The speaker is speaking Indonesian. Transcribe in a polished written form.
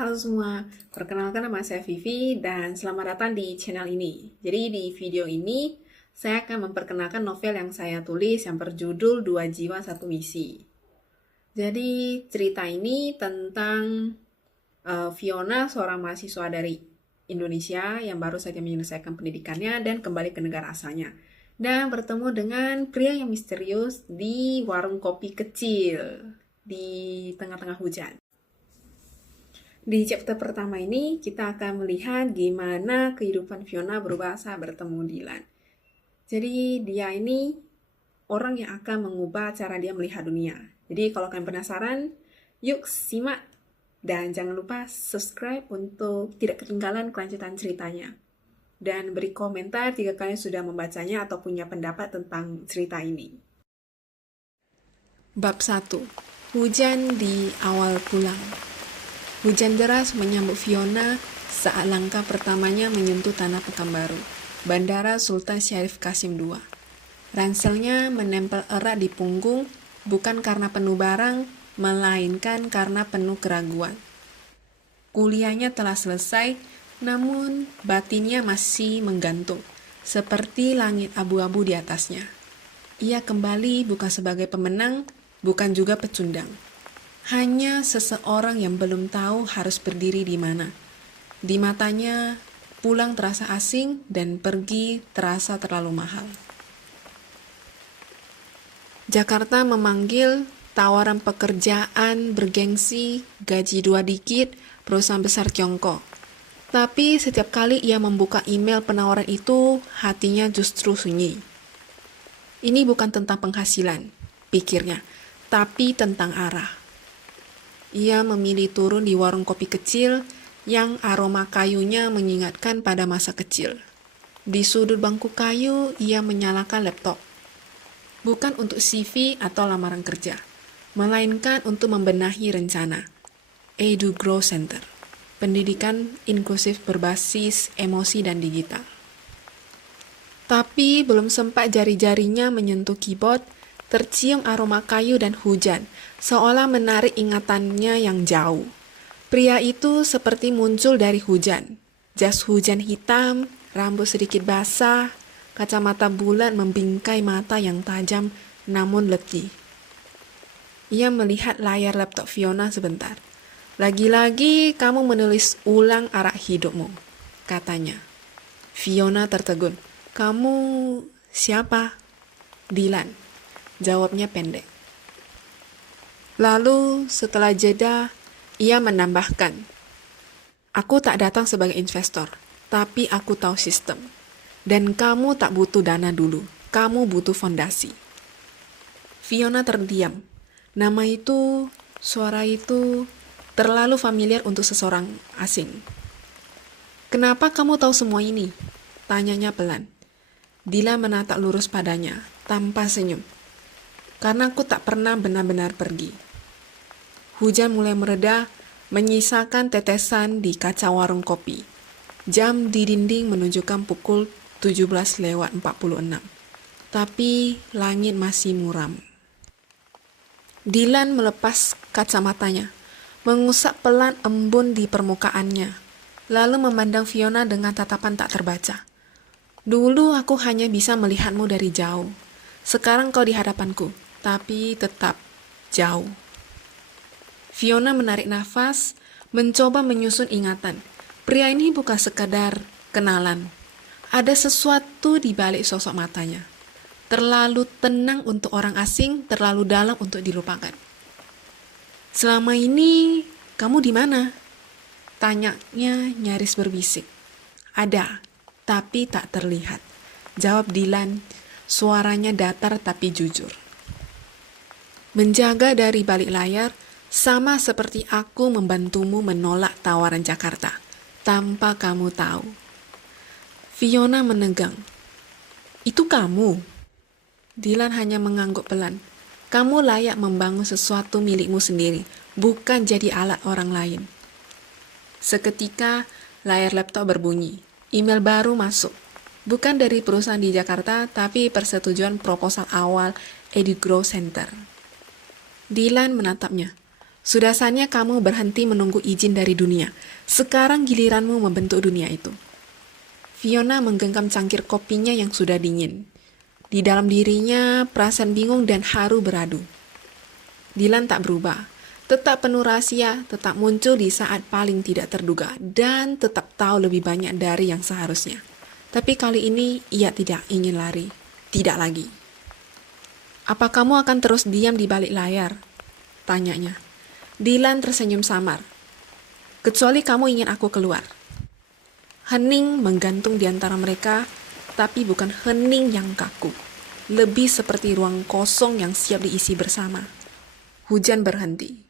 Halo semua, perkenalkan nama saya Vivi dan selamat datang di channel ini. Jadi di video ini saya akan memperkenalkan novel yang saya tulis yang berjudul Dua Jiwa Satu Misi. Jadi cerita ini tentang Fiona, seorang mahasiswa dari Indonesia yang baru saja menyelesaikan pendidikannya dan kembali ke negara asalnya. Dan bertemu dengan pria yang misterius di warung kopi kecil di tengah-tengah hujan. Di chapter pertama ini, kita akan melihat gimana kehidupan Fiona berubah saat bertemu Dylan. Jadi, dia ini orang yang akan mengubah cara dia melihat dunia. Jadi, kalau kalian penasaran, yuk simak. Dan jangan lupa subscribe untuk tidak ketinggalan kelanjutan ceritanya. Dan beri komentar jika kalian sudah membacanya atau punya pendapat tentang cerita ini. Bab 1. Hujan di awal pulang. Hujan deras menyambut Fiona saat langkah pertamanya menyentuh tanah Pekanbaru, Bandara Sultan Syarif Qasim II. Ranselnya menempel erat di punggung, bukan karena penuh barang, melainkan karena penuh keraguan. Kuliahnya telah selesai, namun batinnya masih menggantung, seperti langit abu-abu di atasnya. Ia kembali bukan sebagai pemenang, bukan juga pecundang. Hanya seseorang yang belum tahu harus berdiri di mana. Di matanya, pulang terasa asing dan pergi terasa terlalu mahal. Jakarta memanggil, tawaran pekerjaan bergengsi, gaji 2 dikit, perusahaan besar Tiongkok. Tapi setiap kali ia membuka email penawaran itu, hatinya justru sunyi. Ini bukan tentang penghasilan, pikirnya, tapi tentang arah. Ia memilih turun di warung kopi kecil yang aroma kayunya mengingatkan pada masa kecil. Di sudut bangku kayu, ia menyalakan laptop. Bukan untuk CV atau lamaran kerja, melainkan untuk membenahi rencana. Edu Growth Center, pendidikan inklusif berbasis emosi dan digital. Tapi belum sempat jari-jarinya menyentuh keyboard, tercium aroma kayu dan hujan, seolah menarik ingatannya yang jauh. Pria itu seperti muncul dari hujan. Jas hujan hitam, rambut sedikit basah, kacamata bulat membingkai mata yang tajam namun letih. Ia melihat layar laptop Fiona sebentar. Lagi-lagi kamu menulis ulang arah hidupmu, katanya. Fiona tertegun. Kamu siapa? Dylan. Jawabnya pendek. Lalu setelah jeda, ia menambahkan, aku tak datang sebagai investor, tapi aku tahu sistem. Dan kamu tak butuh dana dulu, kamu butuh fondasi. Fiona terdiam. Nama itu, suara itu, terlalu familiar untuk seseorang asing. Kenapa kamu tahu semua ini? Tanyanya pelan. Dylan menatap lurus padanya, tanpa senyum. Karena aku tak pernah benar-benar pergi. Hujan mulai mereda, menyisakan tetesan di kaca warung kopi. Jam di dinding menunjukkan pukul 17:46. Tapi langit masih muram. Dylan melepas kacamatanya, mengusap pelan embun di permukaannya, lalu memandang Fiona dengan tatapan tak terbaca. Dulu aku hanya bisa melihatmu dari jauh. Sekarang kau di hadapanku, tapi tetap jauh. Fiona menarik nafas, mencoba menyusun ingatan. Pria ini bukan sekadar kenalan. Ada sesuatu di balik sosok matanya. Terlalu tenang untuk orang asing, terlalu dalam untuk dilupakan. Selama ini, kamu di mana? Tanyanya nyaris berbisik. Ada, tapi tak terlihat. Jawab Dylan, suaranya datar tapi jujur. Menjaga dari balik layar, sama seperti aku membantumu menolak tawaran Jakarta, tanpa kamu tahu. Fiona menegang. Itu kamu? Dylan hanya mengangguk pelan. Kamu layak membangun sesuatu milikmu sendiri, bukan jadi alat orang lain. Seketika, layar laptop berbunyi. Email baru masuk. Bukan dari perusahaan di Jakarta, tapi persetujuan proposal awal Edu Growth Center. Dylan menatapnya. Sudah saatnya kamu berhenti menunggu izin dari dunia. Sekarang giliranmu membentuk dunia itu. Fiona menggenggam cangkir kopinya yang sudah dingin. Di dalam dirinya, perasaan bingung dan haru beradu. Dylan tak berubah. Tetap penuh rahasia, tetap muncul di saat paling tidak terduga, dan tetap tahu lebih banyak dari yang seharusnya. Tapi kali ini, ia tidak ingin lari. Tidak lagi. Apa kamu akan terus diam di balik layar? Tanyanya. Dylan tersenyum samar. Kecuali kamu ingin aku keluar. Hening menggantung di antara mereka, tapi bukan hening yang kaku. Lebih seperti ruang kosong yang siap diisi bersama. Hujan berhenti.